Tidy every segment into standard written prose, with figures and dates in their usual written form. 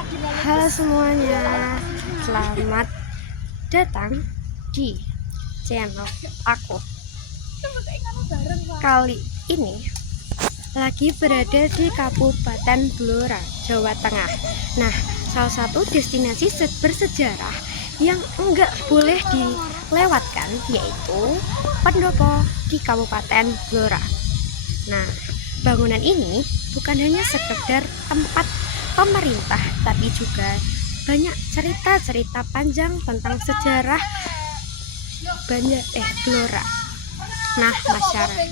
Halo semuanya, selamat datang di channel aku. Kali ini lagi berada di Kabupaten Blora, Jawa Tengah. Nah, salah satu destinasi bersejarah yang enggak boleh dilewatkan yaitu pendopo di Kabupaten Blora. Nah, bangunan ini bukan hanya sekedar tempat pemerintah, tapi juga banyak cerita-cerita panjang tentang sejarah Blora. Nah, masyarakat.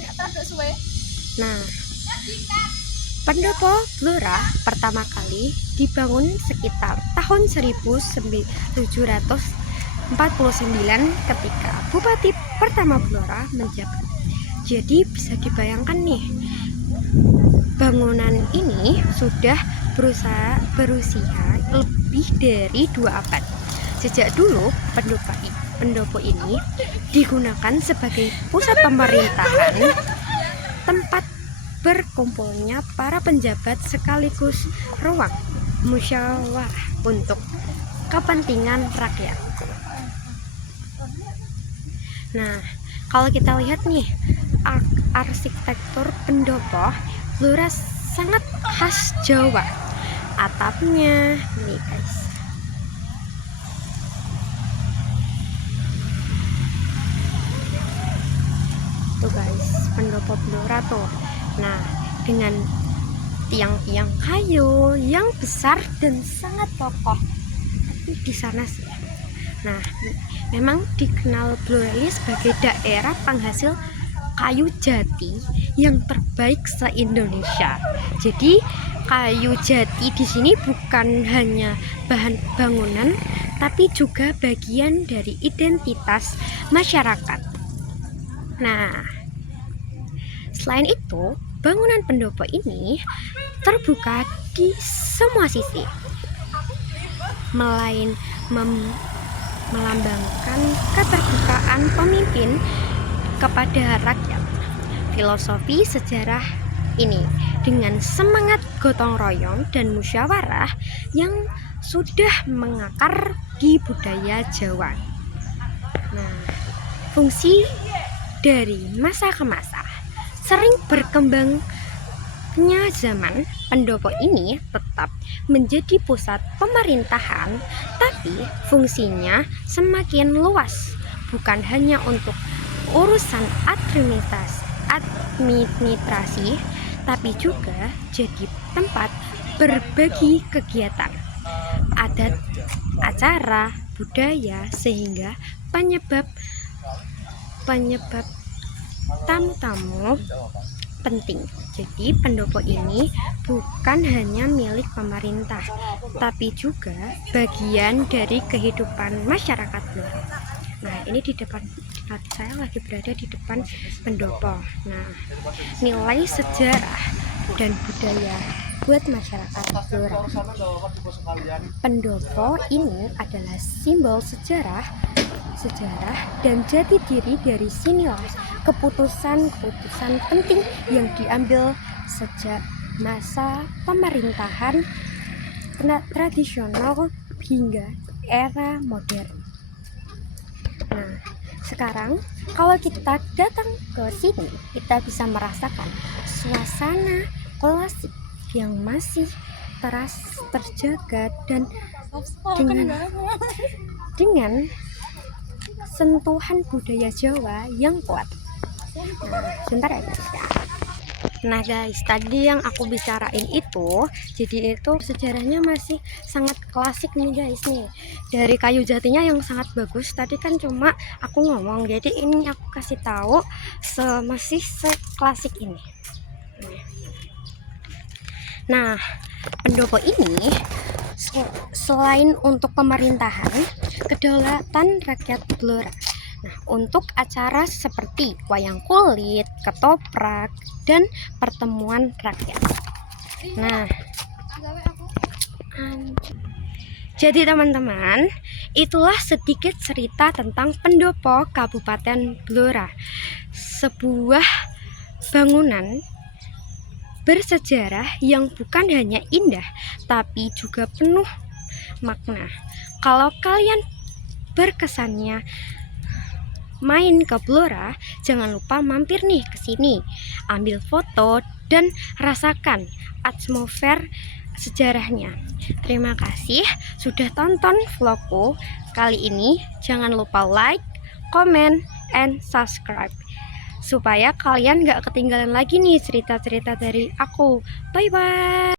Nah, pendopo Blora pertama kali dibangun sekitar tahun 1749 ketika Bupati pertama Blora menjabat. Jadi bisa dibayangkan nih, bangunan ini sudah berusia lebih dari 2 abad. Sejak dulu pendopo ini digunakan sebagai pusat pemerintahan, tempat berkumpulnya para penjabat sekaligus ruang musyawarah untuk kepentingan rakyat. Nah, kalau kita lihat nih, arsitektur pendopo Blora sangat khas Jawa. Atapnya nih guys, tuh guys, pendopo Blora tuh. Nah, dengan tiang-tiang kayu yang besar dan sangat kokoh di sana sih. Nah, memang dikenal Blora ini sebagai daerah penghasil kayu jati yang terbaik se-Indonesia. Jadi kayu jati di sini bukan hanya bahan bangunan, tapi juga bagian dari identitas masyarakat. Nah, selain itu, bangunan pendopo ini terbuka di semua sisi, melambangkan keterbukaan pemimpin kepada rakyat. Filosofi sejarah ini dengan semangat gotong royong dan musyawarah yang sudah mengakar di budaya Jawa. Nah, fungsi dari masa ke masa sering berkembangnya zaman, pendopo ini tetap menjadi pusat pemerintahan, tapi fungsinya semakin luas, bukan hanya untuk urusan administrasi, tapi juga jadi tempat berbagi kegiatan, adat, acara, budaya, sehingga penyebab tamu-tamu penting. Jadi pendopo ini bukan hanya milik pemerintah, tapi juga bagian dari kehidupan masyarakat Blora. Nah, ini di depan saya lagi berada di depan pendopo. Nah, nilai sejarah dan budaya buat masyarakat Blora. Pendopo ini adalah simbol sejarah dan jati diri. Dari sinilah keputusan penting yang diambil sejak masa pemerintahan tradisional hingga era modern. Nah, sekarang kalau kita datang ke sini, kita bisa merasakan suasana klasik yang masih terjaga dan dengan sentuhan budaya Jawa yang kuat. Nah, sebentar ya guys ya. Nah guys, tadi yang aku bicarain itu, jadi itu sejarahnya masih sangat klasik nih guys nih. Dari kayu jatinya yang sangat bagus. Tadi kan cuma aku ngomong, jadi ini aku kasih tahu masih seklasik ini. Nah, pendopo ini selain untuk pemerintahan, kedaulatan rakyat Blora. Nah, untuk acara seperti wayang kulit, ketoprak, dan pertemuan rakyat. Nah, jadi teman-teman, itulah sedikit cerita tentang pendopo Kabupaten Blora. Sebuah bangunan bersejarah yang bukan hanya indah, tapi juga penuh makna. Kalau kalian berkesannya main ke Blora, jangan lupa mampir nih ke sini, ambil foto dan rasakan atmosfer sejarahnya. Terima kasih sudah tonton vlogku kali ini. Jangan lupa like, comment, and subscribe supaya kalian gak ketinggalan lagi nih cerita-cerita dari aku. Bye bye.